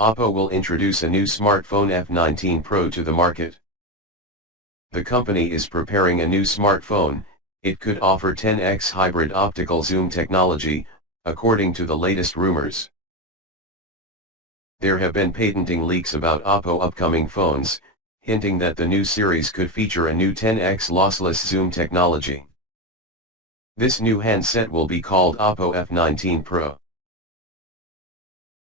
Oppo will introduce a new smartphone F19 Pro to the market. The company is preparing a new smartphone. It could offer 10x hybrid optical zoom technology, according to the latest rumors. There have been patenting leaks about Oppo upcoming phones, hinting that the new series could feature a new 10x lossless zoom technology. This new handset will be called Oppo F19 Pro.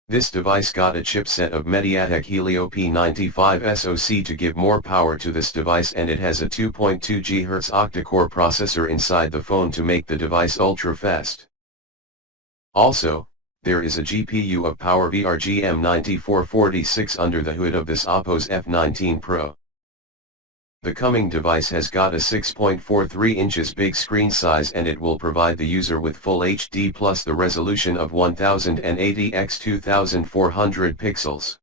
This device got a chipset of MediaTek Helio P95 SoC to give more power to this device, and it has a 2.2 GHz Octa-Core processor inside the phone to make the device ultra-fast. Also, there is a GPU of PowerVR GM9446 under the hood of this Oppo's F19 Pro. The coming device has got a 6.43 inches big screen size, and it will provide the user with full HD plus the resolution of 1080 x 2400 pixels.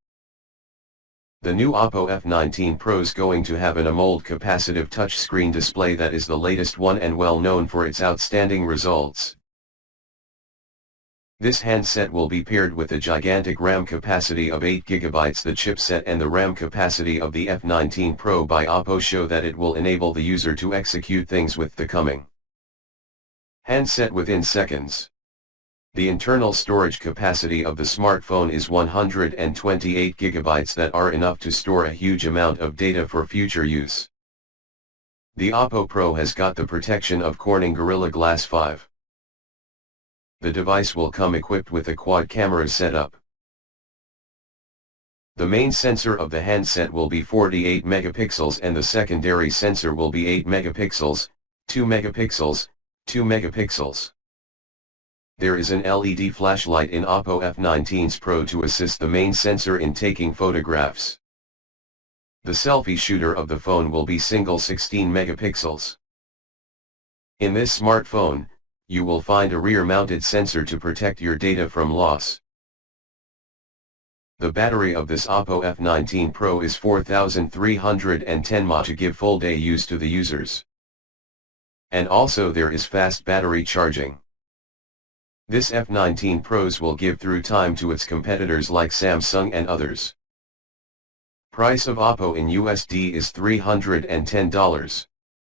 The new Oppo F19 Pro is going to have an AMOLED Capacitive Touchscreen display that is the latest one and well known for its outstanding results. This handset will be paired with a gigantic RAM capacity of 8 GB. The chipset and the RAM capacity of the F19 Pro by Oppo show that it will enable the user to execute things with the coming handset within seconds. The internal storage capacity of the smartphone is 128 GB that are enough to store a huge amount of data for future use. The Oppo Pro has got the protection of Corning Gorilla Glass 5. The device will come equipped with a quad camera setup. The main sensor of the handset will be 48 megapixels and the secondary sensor will be 8 megapixels, 2 megapixels, 2 megapixels. There is an LED flashlight in Oppo F19's Pro to assist the main sensor in taking photographs. The selfie shooter of the phone will be single 16 megapixels. In this smartphone, you will find a rear-mounted sensor to protect your data from loss. The battery of this Oppo F19 Pro is 4310 mAh to give full day use to the users. And also there is fast battery charging. This F19 Pros will give through time to its competitors like Samsung and others. Price of Oppo in USD is $310.